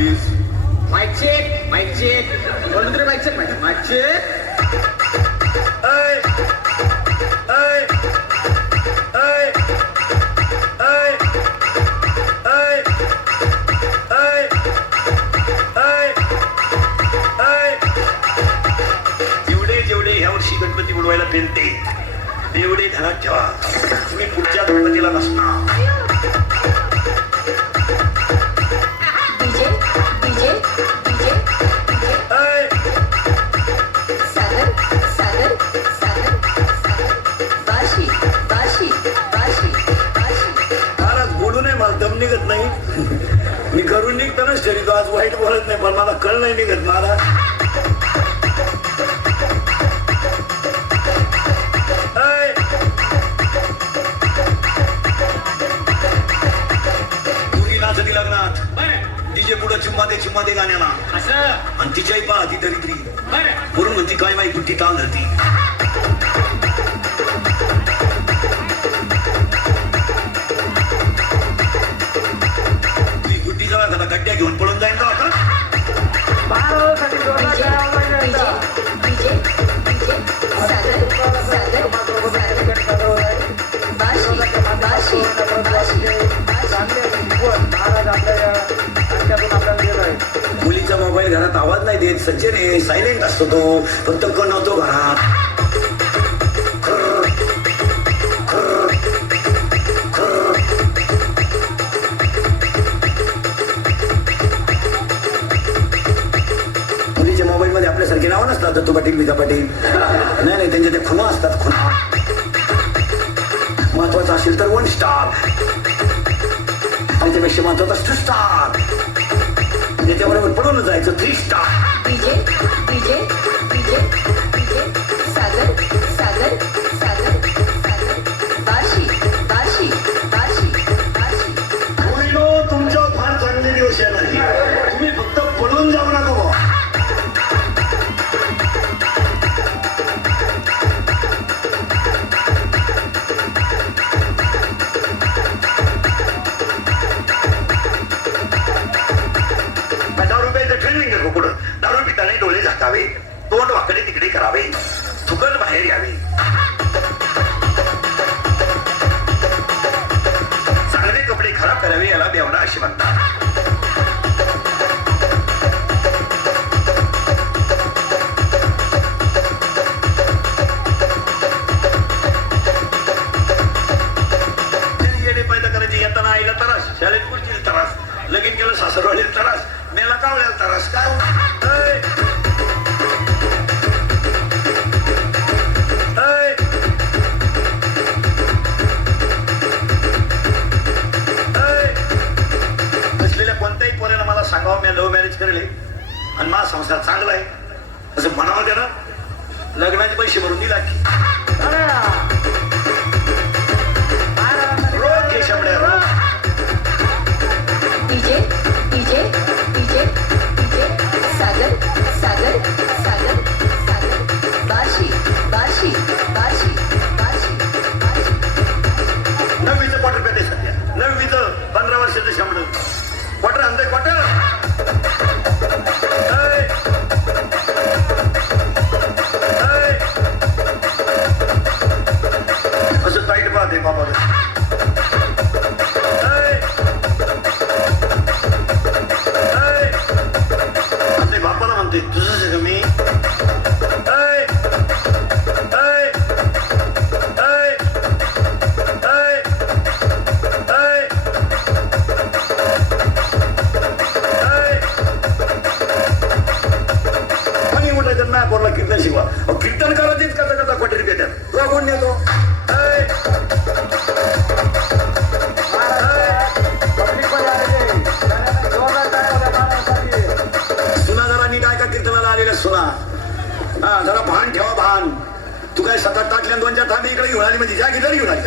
Please. Mic check बोलून तरी mic check जेवढे ह्या वर्षी गणपती बुडवायला पेलते तेवढे घरात ठेवा. तुम्ही पुढच्या गणपतीला नसणार. निघत नाही. मी घरून निघतानाच ठरतो आज वाईट बोलत नाही, पण मला कळ नाही निघत. मला मुलगी नाचती लग्नात तिचे पुढं चिम्मा दे गाण्याला असं, आणि तिच्याही पहा ती दरिद्री म्हणून म्हणती काय माहिती कुठे ताल धरती. गड्ड्या घेऊन पळून जाईल का मुलीचा मोबाईल घरात आवाज नाही देत. सज्जन आहे, सायलेंट असतो तो, फक्त कण होतो घरात. आपल्यासारखे नाव नसतात, दत्तू पाटील, विजा पाटील. नाही त्यांच्या ते खुणा असतात. खुणा महत्वाचा असेल तर 1 स्टार, त्याच्यापेक्षा महत्वाचा 2 स्टार, त्याच्याबरोबर पडून जायचं 3 स्टार. तुमच्या फार चांगले दिवस येणार नाही. तुम्ही फक्त पळून जाऊ नका. दारू पिताने डोळे झाकावे, तोंड वाकडे तिकडे करावे, थुकत बाहेर यावे, चांगले कपडे खराब करावे, याला बेवडा अशी म्हणतात. येडे पैदा करायचे, येताना आईला त्रास, शाळेत पुढची त्रास, लगीन केलं सासरवाडीला त्रास, मेला कावल्याला त्रास. काय नसलेल्या कोणत्याही पोराला मला सांगावं मी लव्ह मॅरेज करेल आणि माझा संसार चांगला आहे असं म्हणावं. त्यानं लग्नाचे पैसे भरून दिला की रोज घे शब्द रोज. नववीचं क्वार्टर पेटे सध्या, 9वीचं 15 वर्षाचं शंभर क्वार्टर आणतंय क्वार्टर. असं टाईट पाहते बाबा. बापाला म्हणते तुझं मी कीर्तन शिकवा. कीर्तन करायचीच करता क्वार्टर पेट्यात कोण नेतो. सुना जरा नीट ऐका कीर्तनाला आलेल्या सुना. हा जरा भान ठेवा भान. तू काय 7-8 ताटल्या 2-4 थांबी इकडे घेऊन आली म्हणजे ज्या गिटार घेऊन आली.